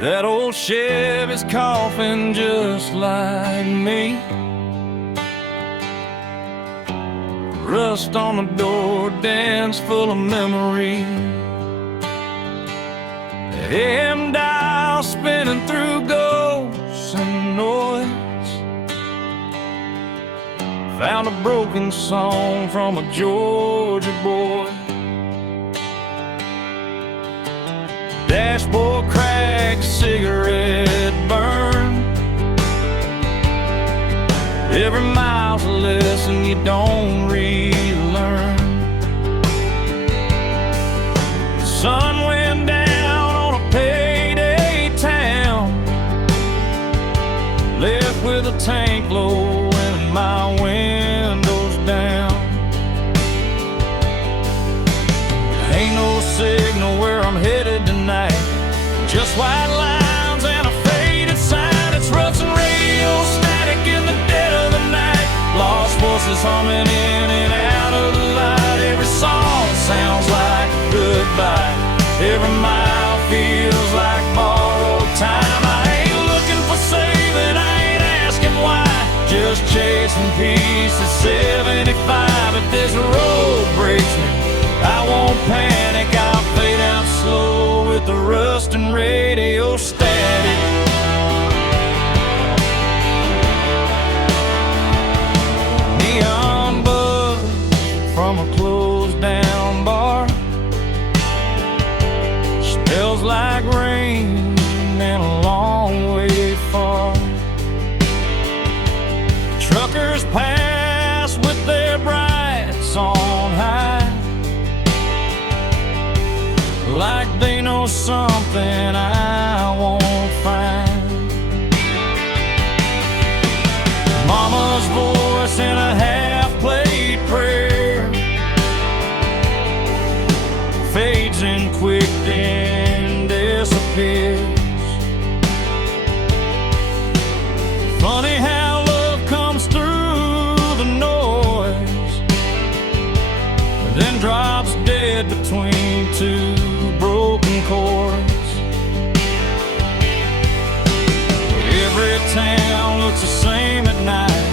That old Chevy's coughing just like me. Rust on the door, dance full of memory. AM dial spinning through ghosts and noise. Found a broken song from a Georgia boy. Dashboard crack, cigarette burn. Every mile's a lesson you don't relearn. The sun went down on a payday town, left with a tank low and my windows down. Ain't no signal where I'm headed tonight, just white lines and a faded sign. It's Russian radio static in the dead of the night. Lost voices humming in and out of the light. Every song sounds like goodbye. Every mile feels like borrowed time. I ain't looking for saving, I ain't asking why. Just chasing peace at 75. If this road breaks me, I won't panic, I'll fade out slow with the rust and radio static. Neon buzz from a closed down bar, smells like rain and a long way far. Truckers pass with their brights on high, like they know something I won't find. Mama's voice in a half-played prayer fades in quick then disappears. Funny how love comes through the noise, then drops dead between two broken chords. Every town looks the same at night,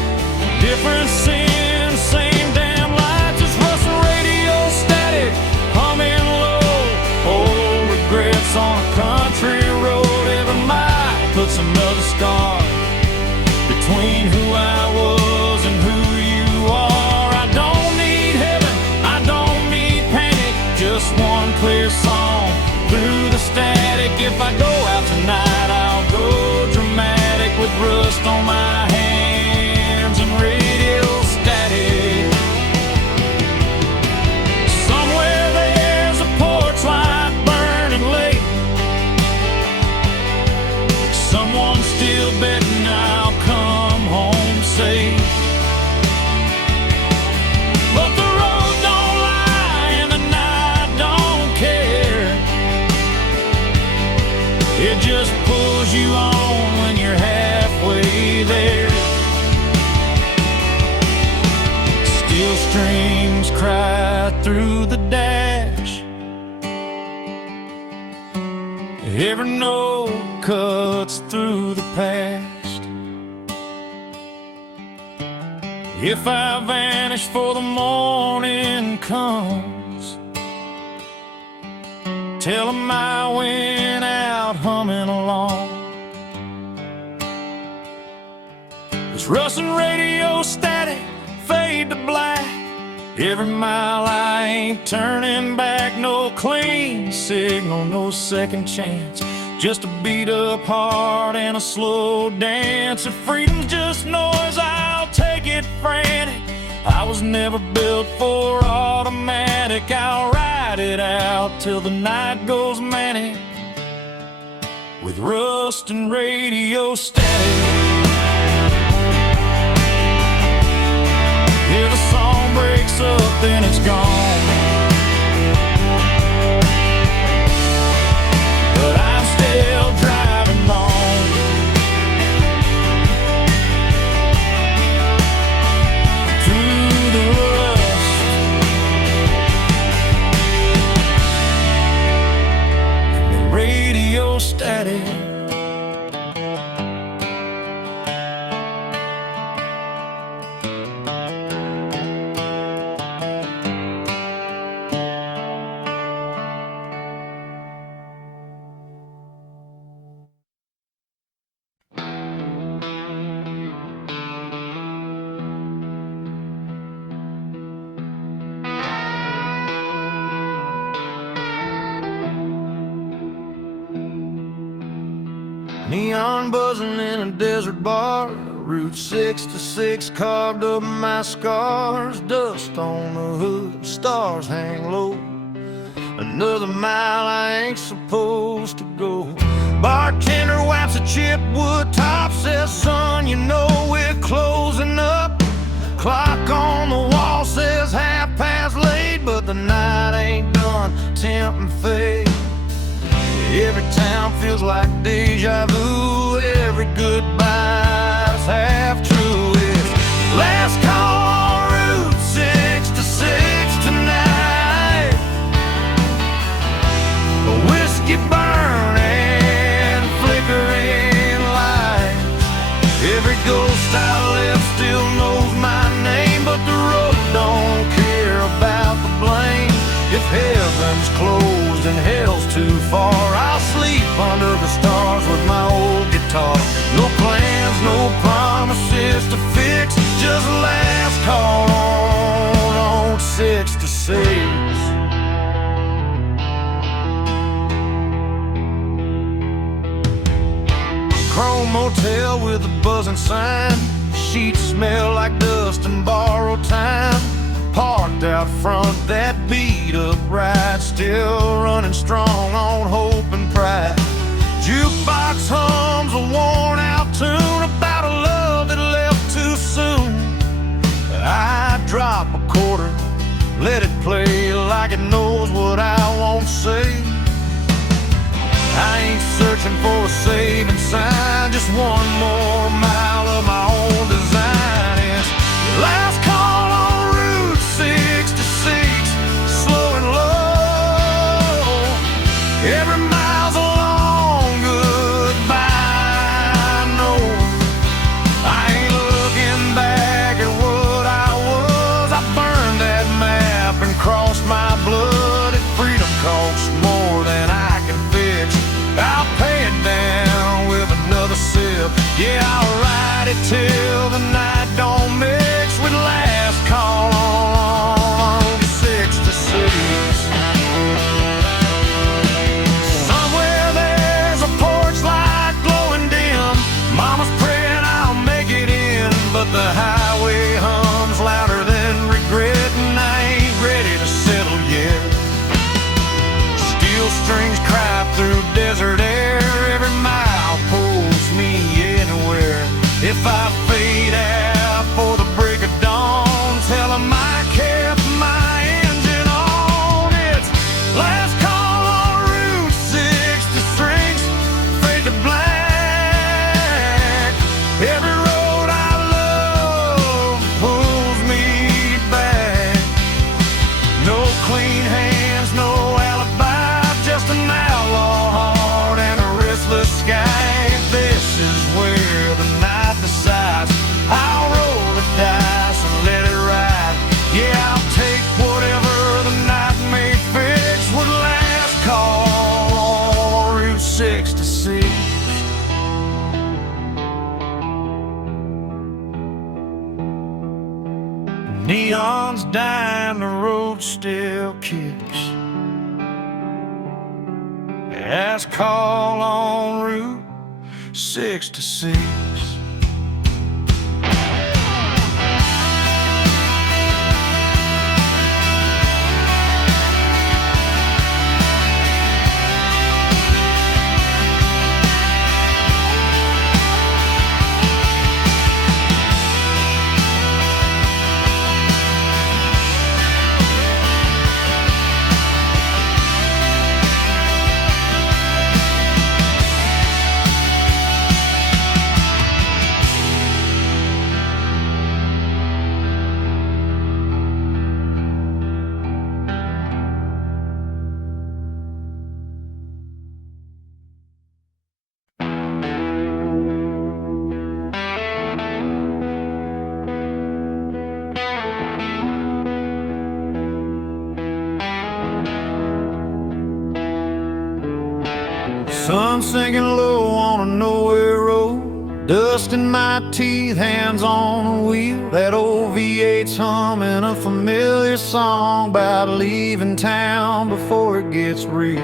different sins, same damn lights. It's Russian radio static, humming low. Old regrets on a country road. Every mile puts another scar between who I was and who you are. I don't need heaven, I don't need panic, just one clear song through the static. If I go out tonight, I'll go dramatic with rust on my hands and radio static. Somewhere there's a porch light burning late, someone still betting I'll come home safe. But the road don't lie and the night don't care. It just pulls you on when you're halfway there. Steel strings cry through the dash, every note cuts through the past. If I vanish before the morning comes, tell 'em I went out humming along. It's Russian radio static, fade to black. Every mile I ain't turning back. No clean signal, no second chance, just a beat up heart and a slow dance. If freedom's just noise, I'll take it frantic. I was never built for automatic. I'll ride it out till the night goes manic with rust and radio static. If a song breaks up, then it's gone, but I'm still driving on through the rust. The radio static. Neon buzzing in a desert bar, Route 66 carved up my scars. Dust on the hood, stars hang low. Another mile I ain't supposed to go. Bartender wipes a chipped wood top, says, son, you know we're closing up. Clock on the wall says 8:30, but the night ain't done, tempting fate. Every town feels like deja vu. Every goodbye's half true. It's last call on Route 66 tonight. A whiskey burning, flickering lights. Every ghost I left still knows my name, but the road don't care about the blame. If heaven's closed and hell's too far, I'll sleep under the stars with my old guitar. No plans, no promises to fix, just last call on 66. Chrome motel with a buzzing sign. Sheets smell like dust and borrowed time. Parked out front, that beat up ride, still running strong on hope and pride. Jukebox hums a worn out tune about a love that left too soon. I drop a quarter, let it play like it knows what I won't say. I ain't searching for a saving sign, just one more mile of my own design. It's last call on Route 66, slow and low. Every mile's a long goodbye. No, I ain't looking back at what I was. I burned that map and crossed my blood. If freedom costs more than I can fix, I'll pay it down with another sip. Yeah, I'll ride it till the night don't mix with last call on 66. Somewhere there's a porch light glowing dim. Mama's praying I'll make it in, but the highway hums louder than regret, and I ain't ready to settle yet. Steel strings cry through desert air. Every mile pulls me anywhere. If I fade out for the break of dawn, tell 'em I kept my engine on. It's last call on Route 66, fade to black. Every road I love pulls me back. No clean hands, no alibi, just an outlaw heart and a restless sky. This is where the night decides. I'll roll the dice and let it ride. Yeah, I'll take whatever the night may fix with last call on Route 66. Neon's dying, the road still kicks. Last call on Route 66. Sun sinking low on a nowhere road, dust in my teeth, hands on the wheel. That old V8's humming a familiar song about leaving town before it gets real.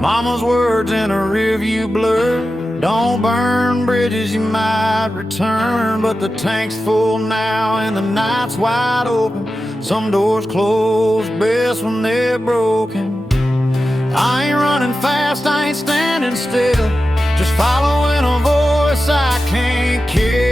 Mama's words in a rearview blur, Don't burn bridges, you might return, but the tank's full now and the night's wide open. Some doors close best when they're broken. I ain't running fast, I ain't standing still, just following a voice I can't kill.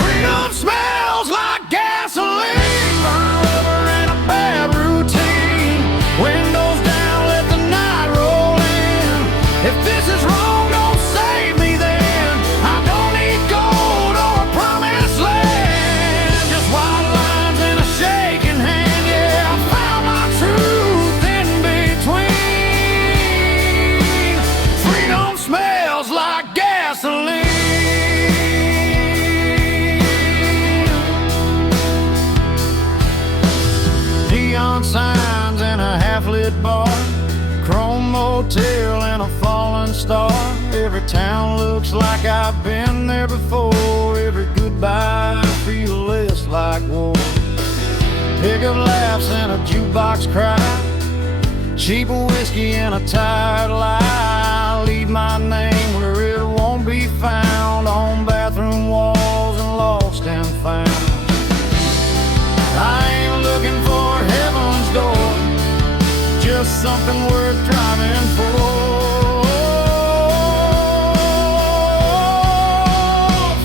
Freedom smells like gasoline, burn rubber and a bad routine. Windows down, let the night roll in. If this is wrong, don't save me then. I don't need gold or a promised land, just white lines and a shaking hand. Yeah, I found my truth in between. Freedom smells like gasoline. Neon signs in a half-lit bar, chrome motel and a fallen star. Every town looks like I've been there before. Every goodbye feels less like war. Pickup laughs and a jukebox cry, cheap whiskey and a tired lie. Leave my name where it won't be found, on bathroom walls and lost and found. I ain't looking for heaven's door, just something worth driving for.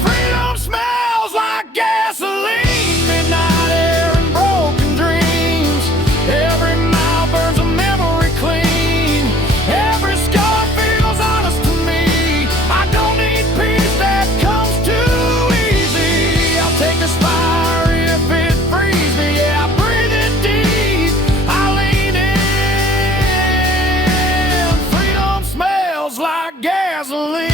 Freedom smells like gasoline, midnight air and broken dreams. Every mile burns a memory clean. Every scar feels honest to me. I don't need peace that comes too easy. I'll take this fire if it frees me. Yeah, I breathe it deep, I lean in. Freedom smells like gasoline.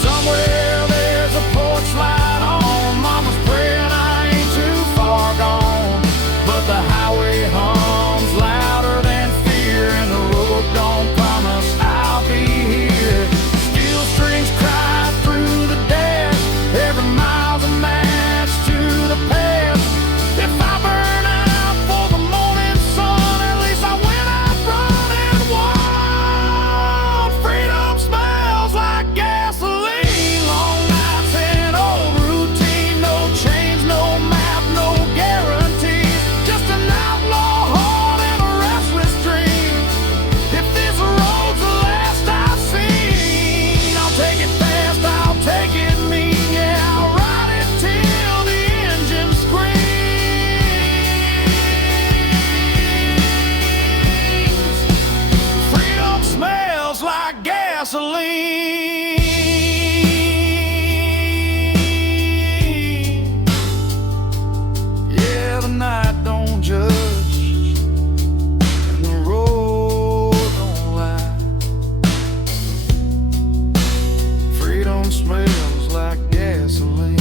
Somewhere there's a porch light on. Mama's praying I ain't too far gone, but the highway hums louder than fear, and the road don't promise I'll be here. Steel strings cry through the dash, every mile's a match to the past. If I burn out for the morning sun, at least I went out running wild. Freedom smells like gasoline, long nights and old routine. No change, no map, no guarantees, just an outlaw heart and a restless dream. If this road's the last I've seen, I'll take it fast, I'll take it mean. Yeah, I'll ride it till the engine screams. Freedom smells like gasoline. Yeah, the night don't judge and the road don't lie. Freedom smells like gasoline.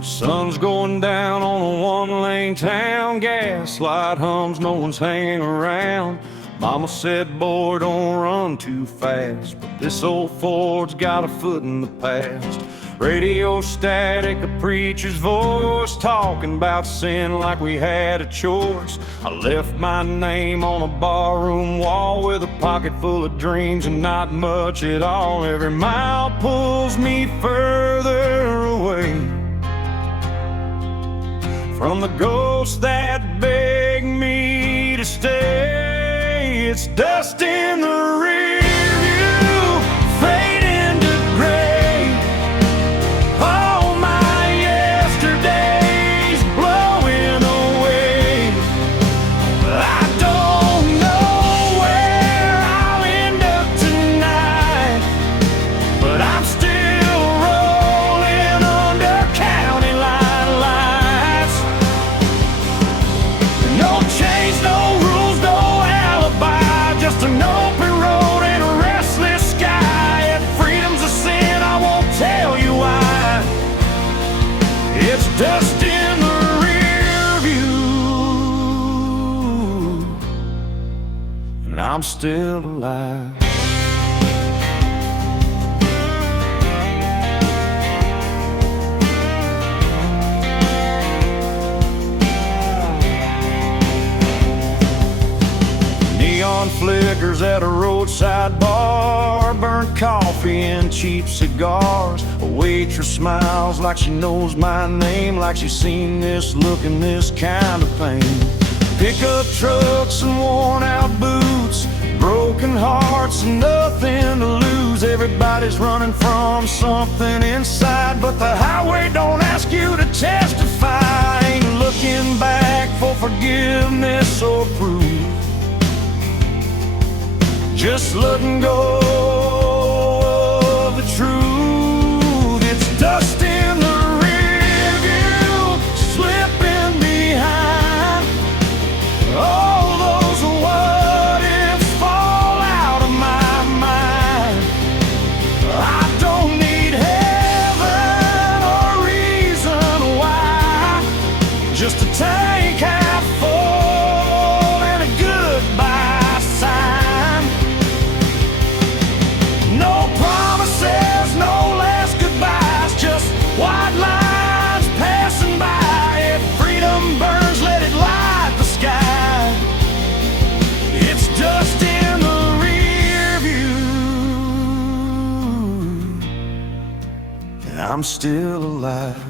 Sun's going down on a one-lane town, gaslight hums, no one's hanging around. Mama said, boy, don't run too fast, but this old Ford's got a foot in the past. Radio static, a preacher's voice, talking about sin like we had a choice. I left my name on a barroom wall with a pocket full of dreams and not much at all. Every mile pulls me further away from the ghosts that beg me to stay. It's dust in the rear view, fading to gray. All my yesterdays blowing away. I don't know where I'll end up tonight, but I'm still rolling under county line lights. No change, no rules, no alibi, just an open road I'm still alive. Neon flickers at a roadside bar, burnt coffee and cheap cigars. A waitress smiles like she knows my name, like she's seen this look and this kind of pain. Pickup trucks and worn out boots, broken hearts and nothing to lose. Everybody's running from something inside, but the highway don't ask you to testify. Ain't looking back for forgiveness or proof, just letting go of the truth. It's dust in the rear view, slipping behind. All those what ifs fall out of my mind. I don't need heaven or reason why, just a tank half full and a goodbye sign. No promises, no last goodbyes, just white lines passing by. If freedom burns, let it light the sky. It's dust in the rear view, and I'm still alive.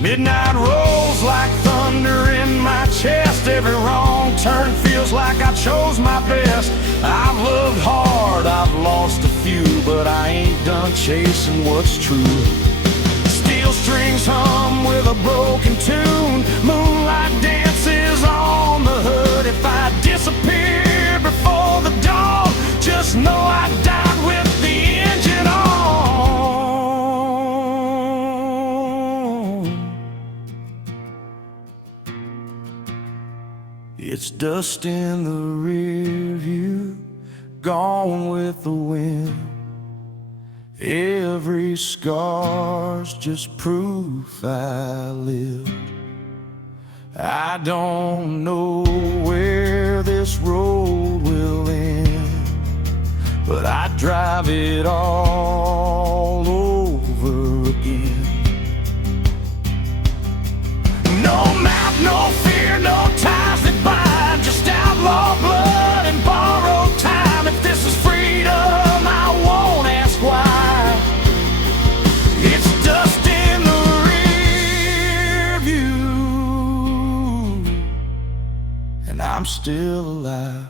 Midnight rolls like thunder in my chest. Every wrong turn feels like I chose my best. I've loved hard, I've lost a few, but I ain't done chasing what's true. Steel strings hum with a broken tune, moonlight dances on the hood. If I disappear before the dawn, just know I died with the engine on. It's dust in the rear view, gone with the wind. Every scar's just proof I live. I don't know where this road will end, but I drive it all over again. No map, no fear, no ties that bind, just outlaw blood and borrowed time. If this is freedom, I won't ask why. It's dust in the rear view, and I'm still alive.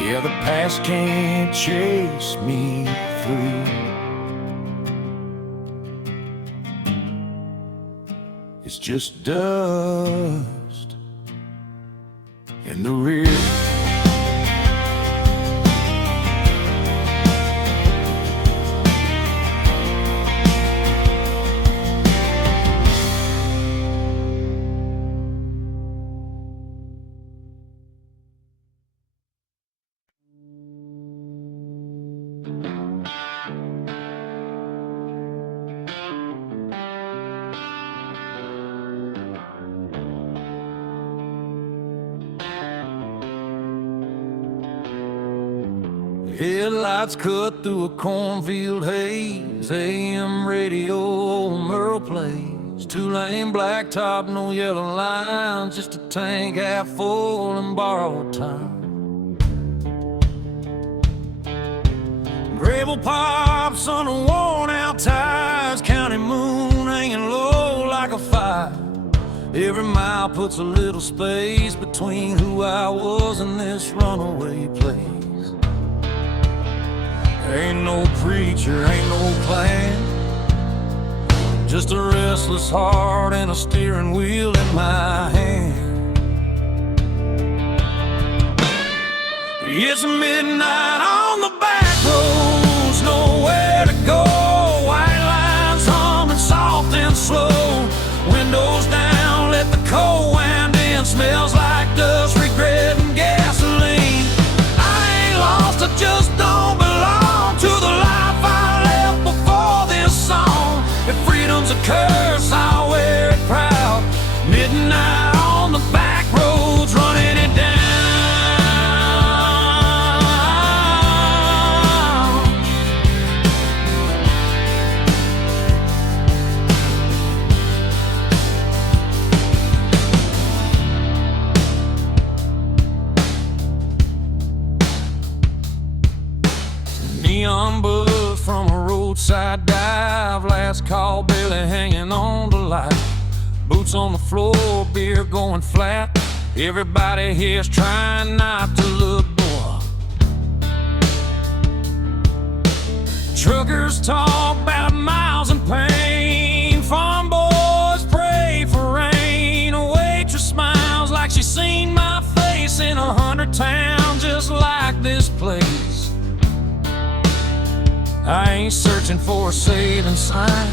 Yeah, the past can't chase me through. It's just dust in the rear. Headlights cut through a cornfield haze. AM radio, old Merle plays. Two-lane blacktop, no yellow lines, just a tank half full and borrowed time. Gravel pops on the worn-out tires, county moon hanging low like a fire. Every mile puts a little space between who I was and this runaway place. Ain't no preacher, ain't no plan, just a restless heart and a steering wheel in my hand. It's midnight on the back roads, nowhere to go. White lines humming soft and slow. Windows down, let the cold wind in. Smells like dust, regret and gasoline. I ain't lost, I just don't belong to the life I left before this Neon buzz from a roadside dive. Last call, barely hanging on to life. Boots on the floor, beer going flat. Everybody here's trying not to look poor. Truckers talk about miles and pain. Farm boys pray for rain. A waitress smiles like she's seen my face in 100 towns just like this place. I ain't searching for a saving sign,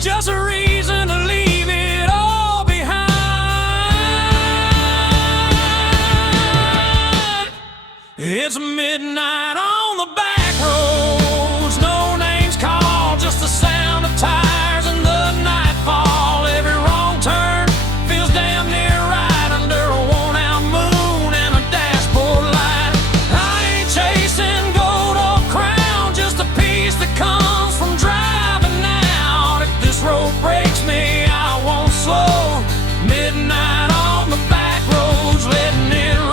just a reason to leave it all behind. It's midnight on the back roads, no names called, just the sound of tires and the nightfall. Every wrong turn feels damn near right under a worn-out moon and a dashboard light. I ain't chasing gold or crown, just a piece that comes from driving out. If this road breaks me, I won't slow. Midnight on the back roads, letting it roll.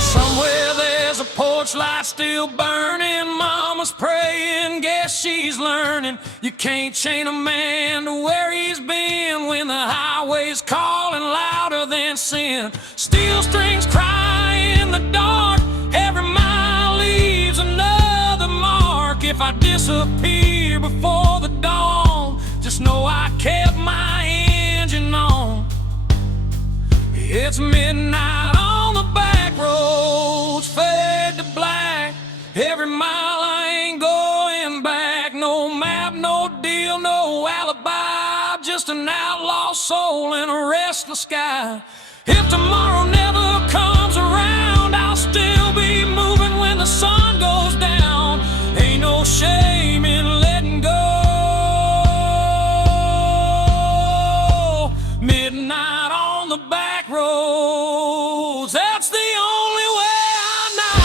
Somewhere there's a porch light still burning. Mama's praying, guess she's learning. You can't chain a man to where he's been when the highway's calling louder than sin. Steel strings cry in the dark, every mile leaves another mark. If I disappear before the dawn, just know I kept my engine on. It's midnight on the back roads, fade to black. Every mile I ain't going back. No map, no deal, no alibi, just an outlaw soul in a restless sky. If tomorrow never comes around, I'll still be moving when the sun goes down. Ain't no shame in letting go. Midnight on the back roads, that's the only way I know.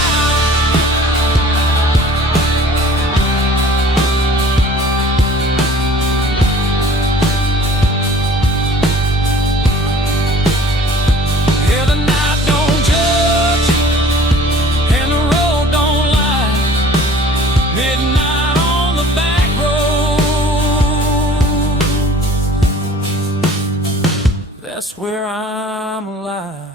Yeah, the night don't judge and the road don't lie. Midnight on the back road, that's where I'm alive.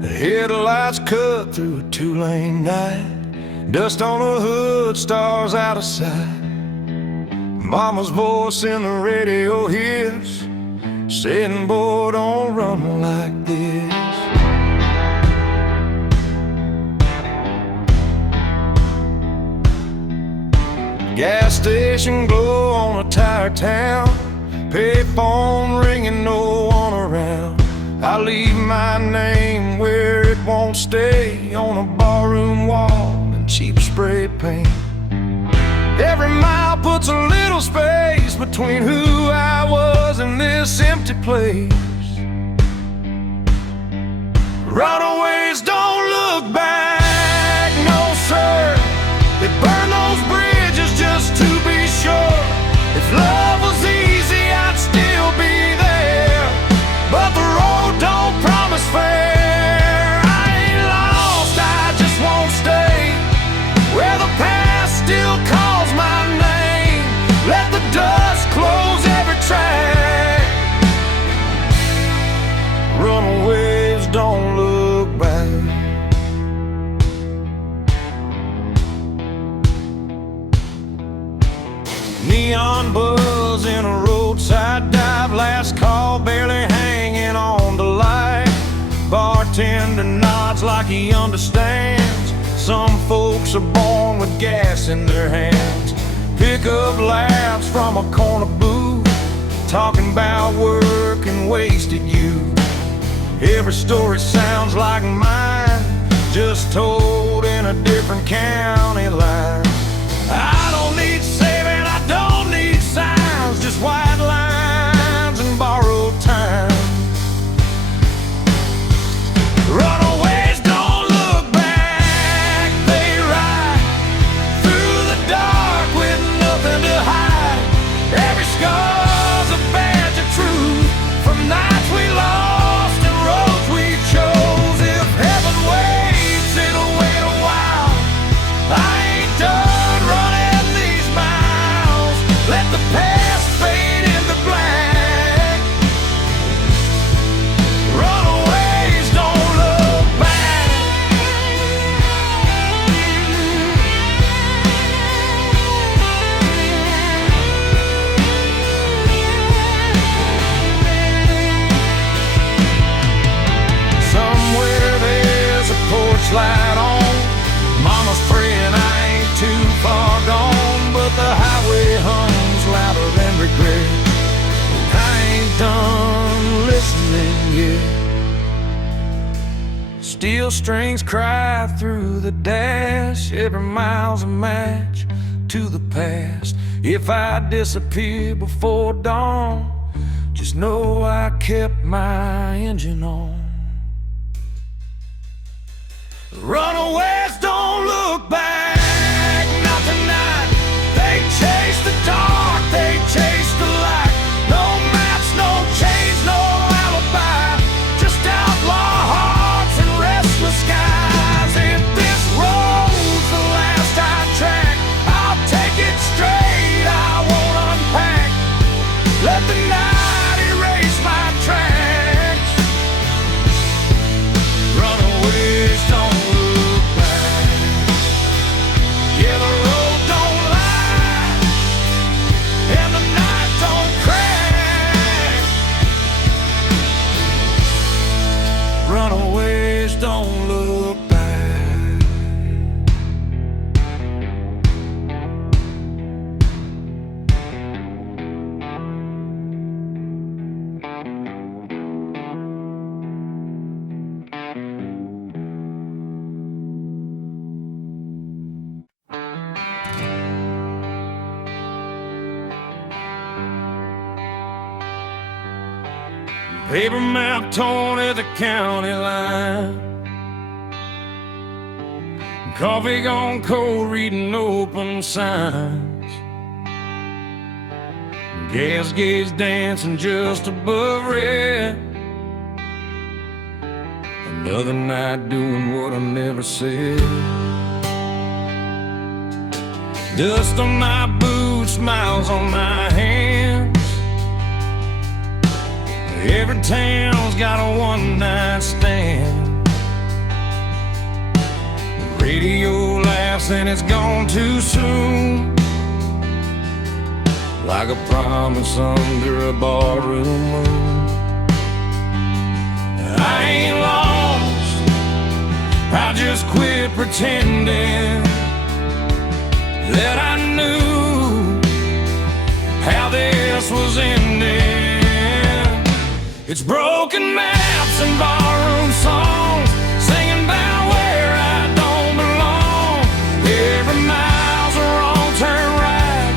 The headlights cut through a two-lane night. Dust on the hood, stars out of sight. Mama's voice in the radio hits, saying, boy, don't run like this. Gas station glow on a tired town, payphone ringing, no one around. I leave my name where it won't stay, on a barroom wall in cheap spray paint. Every mile puts a little space between who I was and this empty place. Runaways don't look back, no sir. They burn those bridges just to be sure. If love was easy, I'd still be there, but the road don't promise fair. I ain't lost, I just won't stay where the past still calls my name. Let the dust close every track. Runaways don't look back. Neon buzz in a roadside dive. Last call, barely hanging on to light. Bartender nods like he understands. Some folks are born with gas in their hands. Pick up laughs from a corner booth, talking about work and wasted youth. Every story sounds like mine, just told in a different county line. I don't need saving, I don't need signs, just white lines and borrowed time. Runaways don't look back, they ride through the dark with nothing to hide. Every scar's a badge of truth, from nights we lost and roads we chose. If heaven waits, it'll wait a while. I ain't done running these miles. Let the past fade into black. Runaways don't look back. Somewhere there's a porch light on. Mama's praying I ain't too far gone, but the highway hums louder than regret. I ain't done listening yet. Steel strings cry through the dash. Every mile's a match to the past. If I disappear before dawn, just know I kept my engine on. Runaways don't look back, not tonight. They chase the dark, they chase the light. No maps, no chains, no alibi, just outlaw hearts and restless skies. If this road's the last I track, I'll take it straight, I won't unpack. Let the night erase my tracks. Runaways don't look back. Yeah, the road don't lie, and the night don't crack. Runaways don't look back. Paper map torn at the county line. Coffee gone cold, reading open signs. Gas gauge dancing just above red. Another night doing what I never said. Dust on my boots, smiles on my hands. Every town's got a one-night stand. The radio laughs and it's gone too soon, like a promise under a barroom moon. I ain't lost, I just quit pretending that I knew how this was ending. It's broken maps and barroom songs, singing about where I don't belong. Every mile's a wrong turn right,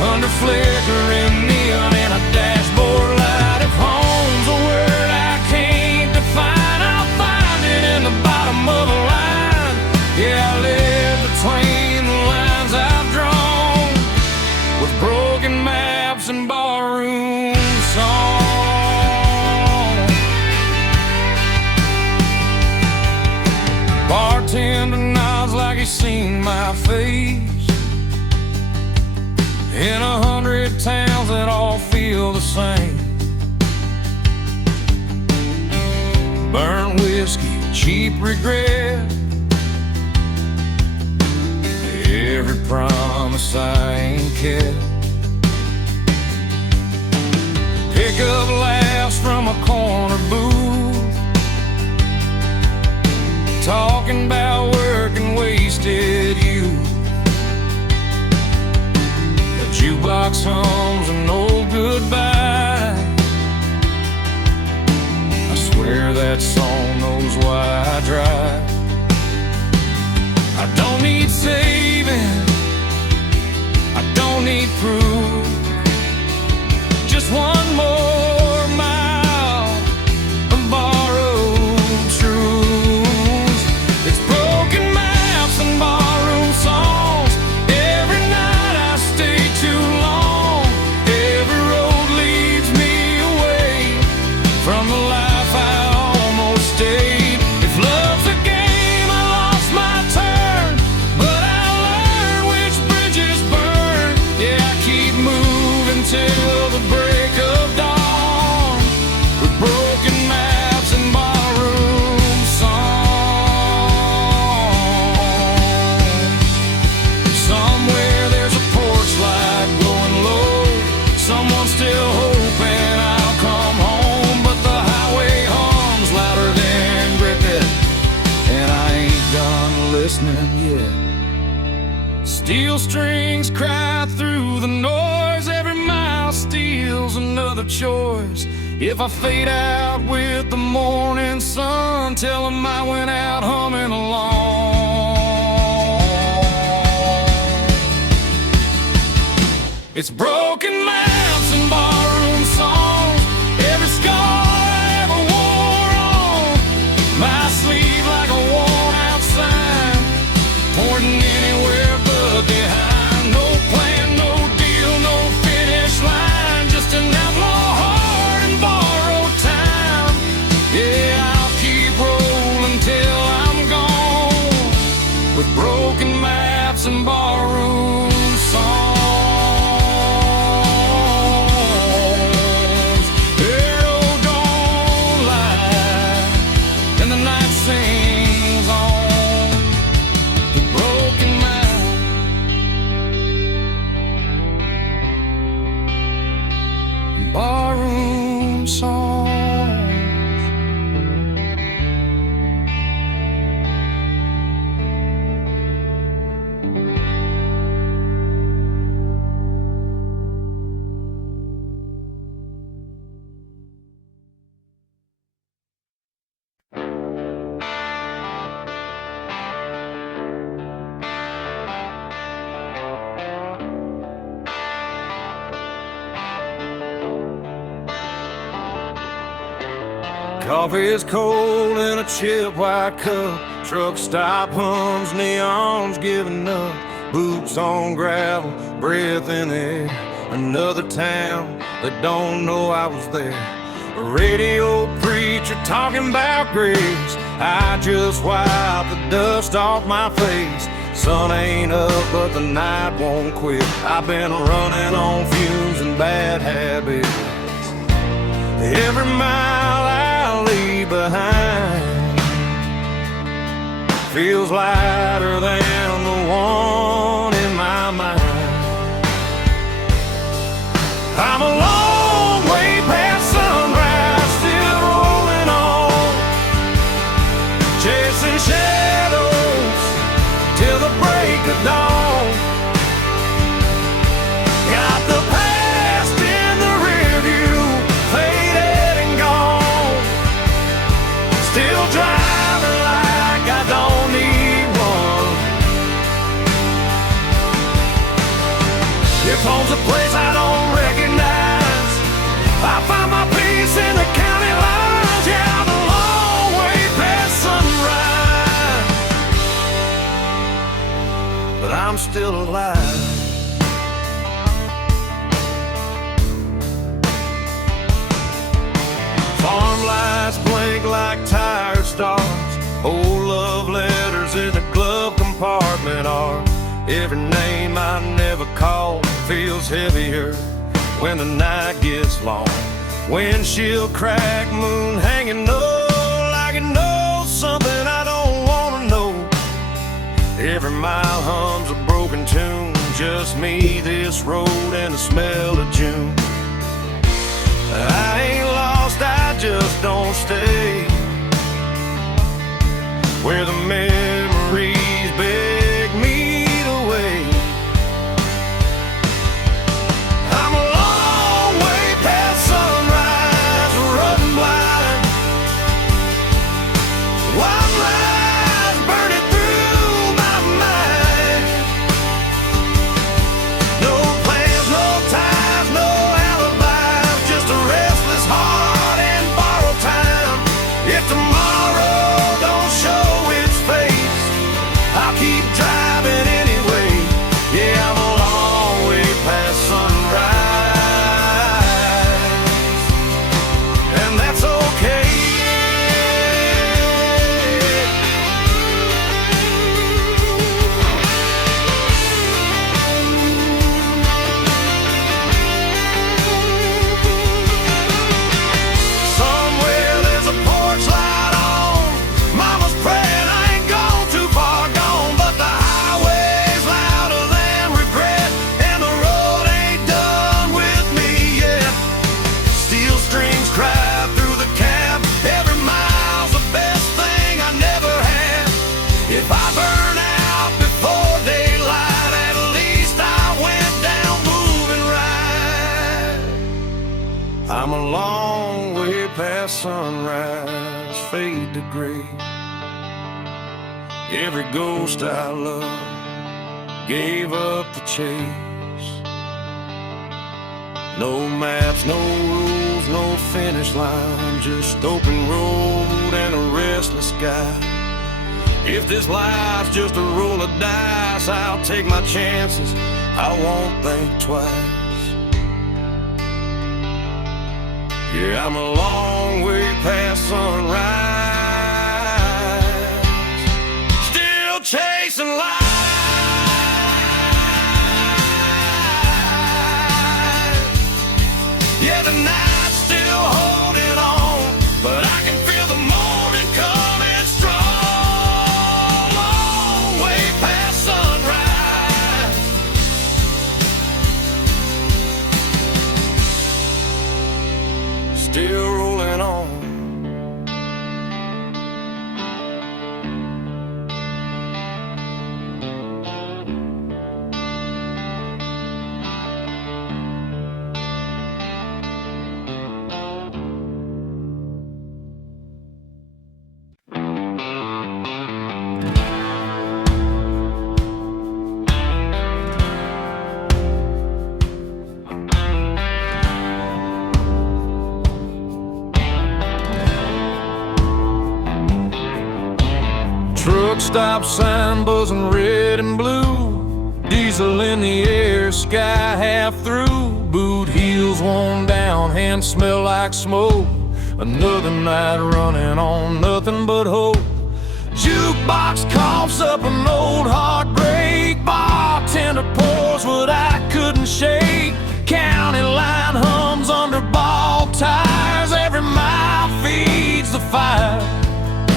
under flickering neon and a dashboard light. If home's a word I can't define, I'll find it in the bottom of a line. Yeah, I live between the lines I've drawn, with broken maps and barroom songs. Bartender nods like he's seen my face in 100 towns that all feel the same. Burnt whiskey, cheap regret, every promise I ain't kept. Pick up laughs from a corner booth, talking about work and wasted youth. The jukebox hums an old goodbye. I swear that that song knows why I drive. I don't need saving, I don't need proof, just one more mile of borrowed truths. It's broken maps and barroom songs. Every night I stay too long. Every road leads me away from the life I almost stayed. If love's a game, I lost my turn, but I learned which bridges burn. Yeah, I keep moving till the break of dawn, with broken maps and barroom songs. Somewhere there's a porch light glowing low, someone still hoping I'll come home, but the highway hums louder than Griffith, and I ain't done listening yet. Steel strings cry through the noise, every mile steals another choice. If I fade out with the morning sun, tell 'em I went out humming along. It's broken maps and barroom songs, every scar I ever wore on my sleeve like a worn out sign, pointing anywhere but behind. No plan, no deal, no finish line, just an outlaw heart and borrowed time. Yeah, I'll keep rolling till I'm gone, with broken maps and barroom songs. Arrow don't lie, and the night sings on, with broken maps. Barroom songs. Coffee is cold in a chip white cup. Truck stop hums, neons giving up. Boots on gravel, breath in the air. Another town that don't know I was there. A radio preacher talking about grace. I just wiped the dust off my face. Sun ain't up, but the night won't quit. I've been running on fumes and bad habits. Every mile I leave behind feels lighter than the one in my mind. I'm a long way past sunrise, still rolling on, chasing shadows till the break of dawn. Got the past in the rear view, faded and gone. Still driving like I don't need one. If home's a place I don't recognize, I find my peace in the county lines. Yeah, I'm a long way past sunrise, but I'm still alive. Farm lights blink like tired stars. Old love letters in the glove compartment are. Every name I never called feels heavier when the night gets long. Windshield crack, moon hanging low, like it knows something I don't wanna know. Every mile hums a broken tune, just me, this road, and the smell of June. I ain't lost, I just don't stay where the memories beg me to wait. I'm a long way past sunrise, running blind, I'm a long way past sunrise, fade to gray. Every ghost I loved gave up the chase. No maps, no rules, no finish line, just open road and a restless sky. If this life's just a roll of dice, I'll take my chances, I won't think twice. Yeah, I'm a long way past sunrise, still chasing life. Yeah, the night's still holding on, but I can feel the morning coming strong. Long way past sunrise, still rolling on. Truck stop sign buzzing red and blue, diesel in the air, sky half through. Boot heels worn down, hands smell like smoke. Another night running on nothing but hope. Jukebox coughs up an old heartbreak, bartender pours what I couldn't shake. County line hums under ball tires, every mile feeds the fire.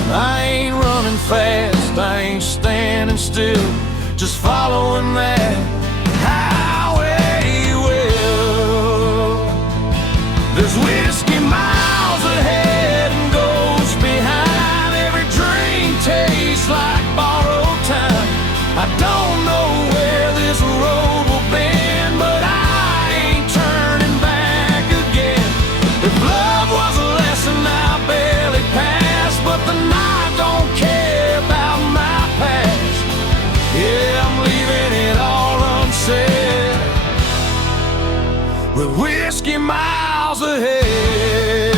I ain't running fast, I ain't standing still, just following that highway well. There's whiskey miles ahead and ghosts behind. Every drink tastes like borrowed time. I don't know where this road will bend, but I ain't turning back again. If love was a lesson I barely passed, but the night don't care about my past. Yeah, I'm leaving it all unsaid, with whiskey miles ahead.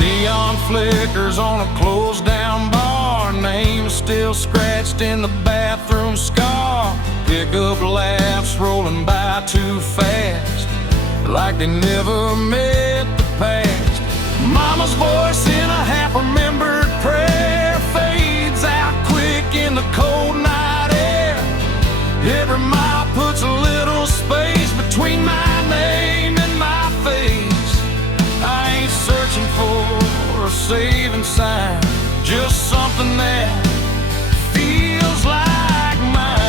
Neon flickers on a closed down bar, name still scratched in the bathroom scar. Pickup laughs rolling by too fast, like they never met the past. Mama's voice in a half-remembered prayer fades out quick in the cold night air. Every mile puts a little space between my name and my face. I ain't searching for a saving sign, just something that feels like mine.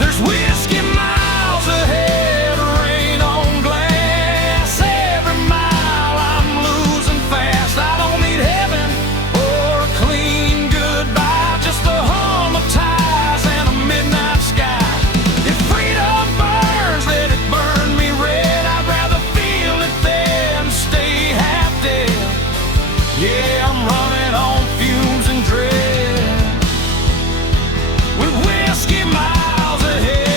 There's whiskey miles ahead, rain on glass. Every mile I'm losing fast. I don't need heaven or a clean goodbye, just a hum of tires and a midnight sky. If freedom burns, let it burn me red. I'd rather feel it than stay half dead. Yeah, I'm running on fumes and dread, with whiskey miles ahead.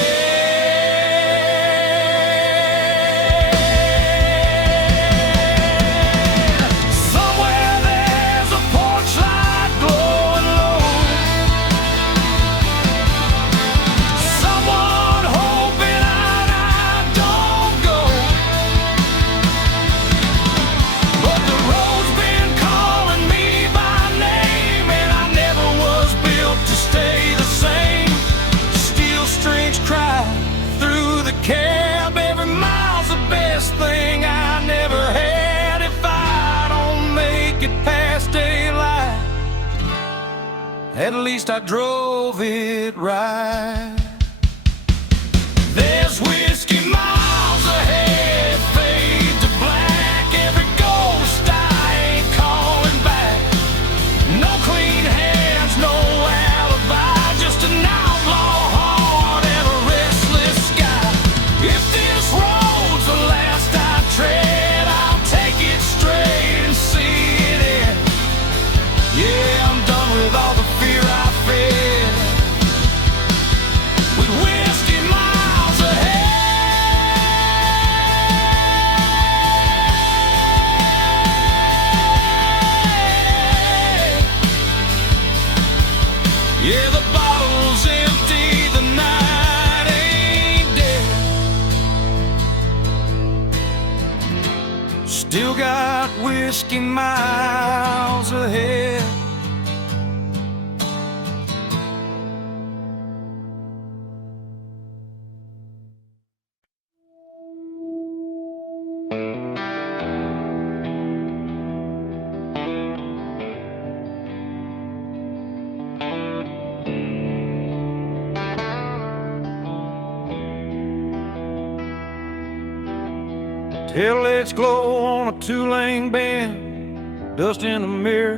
Somewhere there's a porch light glowing low, someone hoping I don't go. But the road's been calling me by name, and I never was built to stay the same. Steel strings cry through the cab, every mile's the best thing I never had. If I don't make it past daylight, at least I drove it right. There's whiskey miles ahead, fade to black. Every ghost I ain't calling back. No clean hands, no alibi, just an outlaw Yeah, the bottle's empty, the night ain't dead. Still got whiskey miles ahead. Taillights glow on a two-lane bend, dust in the mirror,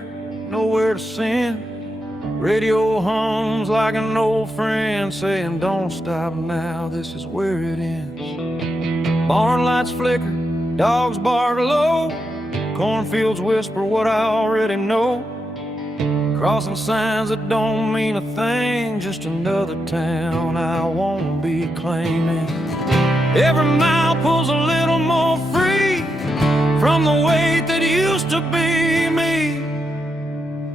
nowhere to send. Radio hums like an old friend saying, don't stop now, this is where it ends. Barn lights flicker, dogs bark low, cornfields whisper what I already know. Crossing signs that don't mean a thing, just another town I won't be claiming. Every mile pulls a little more free from the weight that used to be me.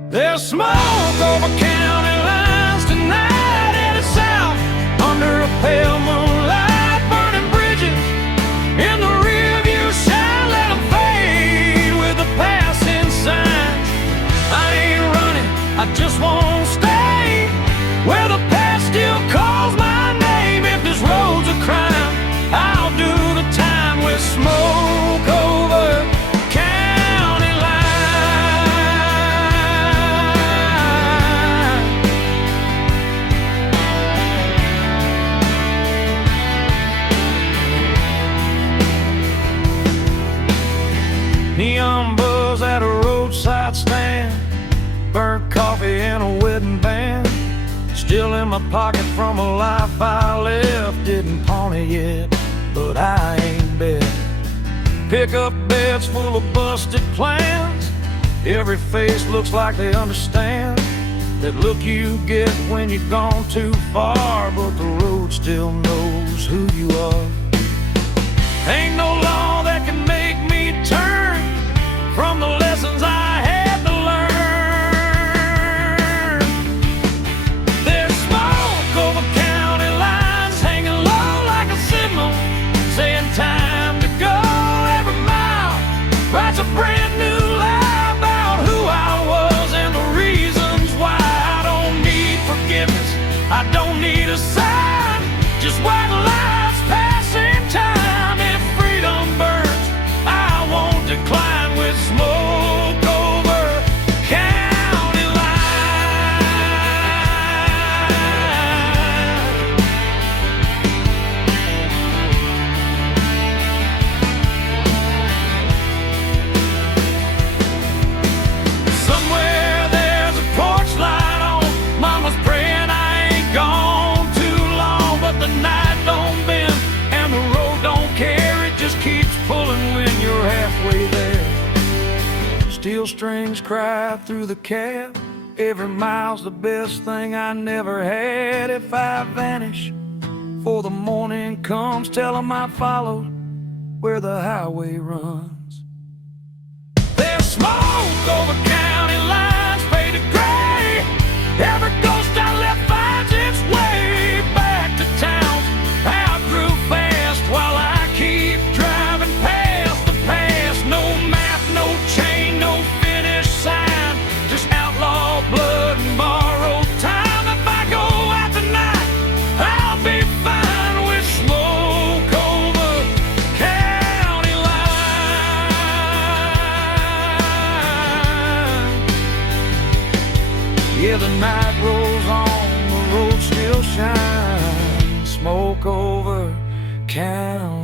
There's smoke over county lines tonight, headed south under a pale moonlight. Burning bridges in the rearview shine, let them fade with the passing signs. I ain't running, I just won't stay where the past still calls my name. If this road's a crime, I'll do the time with smoke over county line. Neon buzz at a roadside stand, burnt coffee in a wedding band. Still in my pocket from a life I left. Didn't pawn it yet, but I ain't bet. Pickup beds full of busted plans. Every face looks like they understand that look you get when you've gone too far, but the road still knows who you are. Ain't no law that can make me turn from the lessons I had to learn. There's smoke over county lines, hanging low like a signal, saying time to go. Every mile writes a brand new lie about who I was and the reasons why. I don't need forgiveness, I don't need a sign, just white lights passing time. If freedom burns, I won't decline with smoke over county line. Somewhere there's a porch light on, mama's praying I ain't gone too long. But the night don't bend and the road don't care, it just keeps pulling when you're halfway there. Steel strings cry through the cab, every mile's the best thing I never had. If I vanish before the morning comes, tell 'em I followed where the highway runs. There's smoke over county lines, faded gray. Every ghost I left finds its way back to town. I grew fast while I keep driving past the past. No map, no chain, no finish sign, just outlaw blood and borrowed time. If I go out tonight, I'll be fine with smoke over county line. Yeah, the night rolls on, the road still shines. Smoke over county